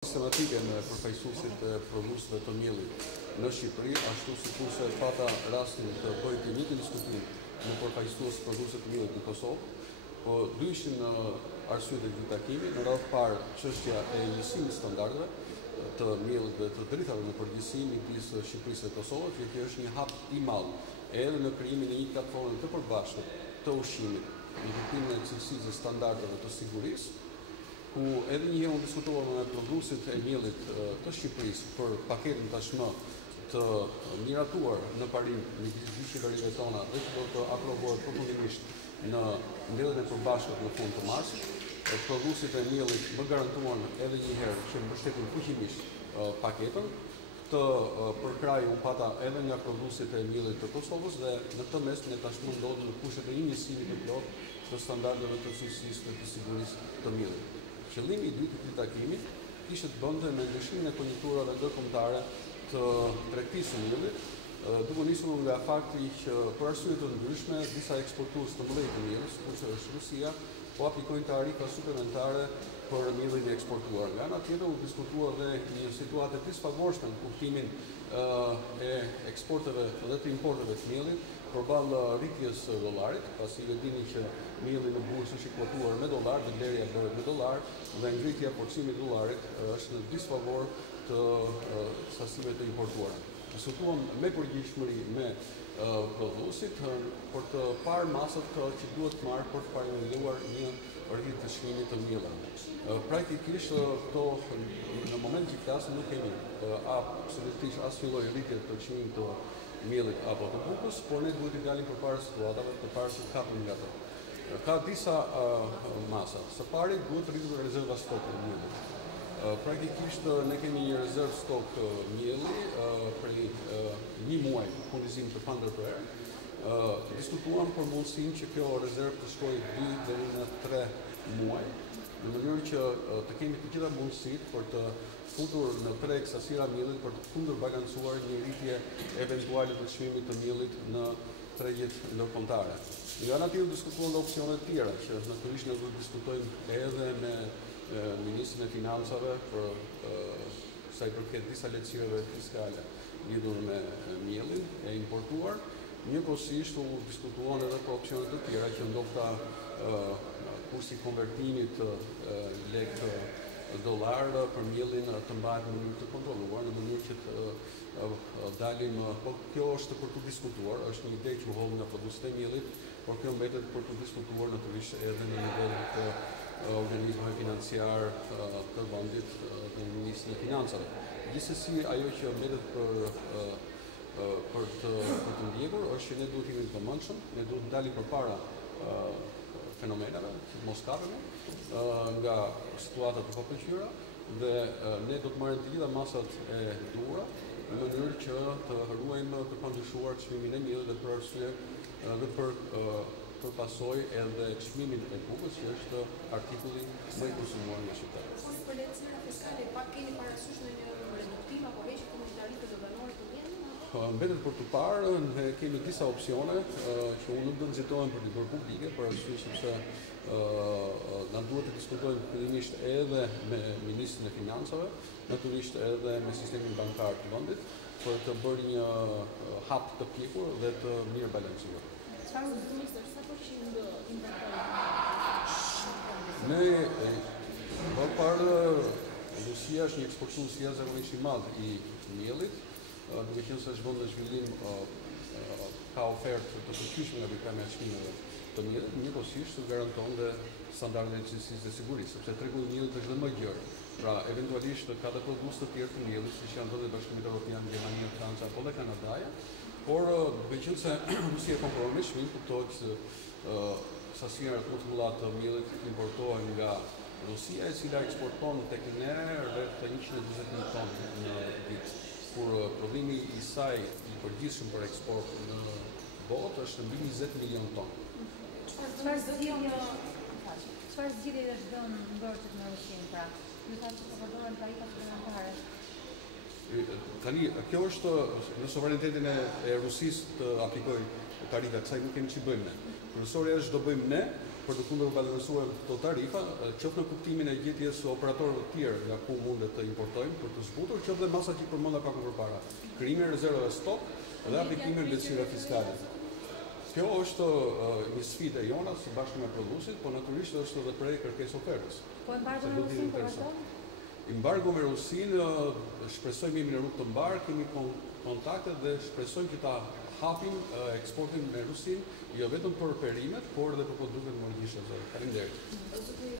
Sistematike në përfaqësuesit e prodhuesve të miellit në Shqipëri, ashtu sikurse pata rastin të bëj të njëjtin diskutim në përfaqësues prodhuesët të miellit në Kosovë, po dyshim në arsyet e këtij takimi, në radhë parë çështja e njësimit standardeve të miellit dhe të dritave në përgjithësi midis Shqipërisë dhe Kosovës, që është një hap i madh edhe në krijimin e një platforme të përbashkët të ushqimit, në kuptimin e cilësisë dhe standardeve të sigurisë, ku edhe një herë unë diskutova me prodhuesit e miellit të Shqipërisë për paketën tashmë të miratuar në parim midis dy qeverive tona dhe që do të aprovohet përfundimisht në mbledhjen e përbashkët në fund të marsit. Prodhuesit e miellit më garantuan edhe një herë që mbështetin fuqimisht paketën. Të përkraj unë pata edhe nga prodhuesit e miellit të Kosovës dhe në këtë mes ne tashmë ndodhemi në kushtet e një njësimi të plot të standardeve të cilësisë dhe të sigurisë të miellit. Qëllimi i dytë i këtij takimi ishte të bënte me ndryshimin e konjunkturave ndërkombëtare të tregtisë së miellit, duke nisur nga fakti që për arsye të ndryshme disa eksportues të mëdhenj të miellit, siç është Rusia, po aplikojnë tarifa suplementare për mielin e eksportuar. Nga ana tjetër u diskutua dhe një situatë disfavorshme në kuptimin e eksporteve dhe të importeve të miellit përballë rritjes së dollarit, pasi e dini që mielli në bursë është i kotuar me dollar, dhe blerja bëhet me dollar, dhe ngritja porcimit të dollarit është në disfavor të sasive të importuara. Diskutuam me përgjegjësinë me prodhuesit për të parë masat që duhet të marrë për të parandaluar një rritje të çmimit të miellit. Praktikisht këto në moment që flasim nuk kemi absolutisht asnjë lloj rritje të çmimit të miellit apo të bukës, por ne duhet të dalim përpara situatave, përpara se të kapim nga ato. Ka disa masa. Së pari duhet të rritur rezerva stoku të miellit. Praktikisht ne kemi një rezervë stok mielli për një muaj furnizim të pandërprer. Diskutuam për mundësinë që kjo rezervë të shkojë 2 deri në 3 muaj, në mënyrë që të kemi të gjitha mundësitë për të futur në treg sasira miellit për të kundërbalancuar një rritje eventuale të çmimit të miellit në tregjet ndërkombëtare. Nga ana tjetër diskutuan opsione të tjera që natyrisht ne do të diskutojmë edhe me Ministrin e Financave për sa i përket disa lehtësirave fiskale lidhur me mielin e importuar. Njëkohësisht u diskutuan edhe për opsione të tjera që ndoshta kursi i konvertimit lek dollar për mielin të mbahet në mënyrë të kontrolluar, në mënyrë që të dalim, po kjo është për të diskutuar, është një ide që u hodh nga prodhuesit e miellit, por kjo mbetet për të diskutuar natyrisht edhe në nivel të organizmeve financiar të vendit dhe Ministrisë e Financave. Gjithsesi ajo që mbetet për të ndjekur është që ne duhet të jemi të vëmendshëm, ne duhet të dalim përpara fenomenave, mos kapemi nga situata të papëlqyera dhe ne do të marrim të gjitha masat e duhura në mënyrë që të ruajmë të pandyshuar çmimin e miellit dhe për arsye dhe për pasojë edhe çmimin e bukës, që është artikulli më i konsumuar nga shqiptarët. Për lehtësira fiskale, pak keni parasysh në një reduktim apo heqje komunitare të doganore të vjetë? Mbetet për të parë, ne kemi disa opsione që unë nuk do nxitohem për të bërë publike, për arsye sepse na duhet të diskutojmë fillimisht edhe me Ministrin e Financave, natyrisht edhe me sistemin bankar të vendit, për të bërë një hap të pjekur dhe të mirë balancuar. Çfarë udhëtimi është sa përqind importojnë? Ne parë Rusia është një eksportues jashtëzakonisht i madh i miellit, duke qenë se çdo zhvillim ka ofertë të përqyeshme nga bikramja e çmimeve të miellit, njëkohësisht garanton dhe standardet e cilësisë dhe sigurisë, sepse tregu i miellit është dhe më gjerë. Pra, eventualisht ka dhe prodhues të tjerë të miellit, siç janë edhe Bashkimi Evropian, Gjermania, Franca apo dhe Kanadaja, por duke qenë se Rusia konkuron me çmim, kuptohet se sasirat më të mëdha të miellit importohen nga Rusia, e cila eksporton tek ne rreth 120.000 tonë në vit, kur prodhimi i saj i përgjithshëm për eksport në botë është mbi 20 milion tonë. Çfarë zgjidhje është dhënë mbërtit në Rusinë, pra? Ju thatë se përdoren tarifa suplementare. Tani, kjo është në sovranitetin e Rusisë të aplikojë tarifa, kësaj nuk kemi që bëjmë ne. Kryesorja është do bëjmë ne për të kundërbalancuar këto tarifa, qoftë në kuptimin e gjetjes së operatorëve të tjerë nga ku mundet të importojmë për të zbutur, qoftë dhe masa që përmenda pak më përpara, krijimi i rezervave stok dhe aplikimi i lehtësirave fiskale. Kjo është një sfidë e jona së bashku me prodhuesit, por natyrisht është edhe prej kërkesë ofertës. Po embargo me Rusinë po vazhdon? Embargo me Rusinë, shpresojmë jemi në rrugë të mbarë, kemi kontakte dhe shpresojmë që ta hapim eksportin me Rusinë, jo vetëm për perimet, por edhe për produktët mëngjesit. Faleminderit.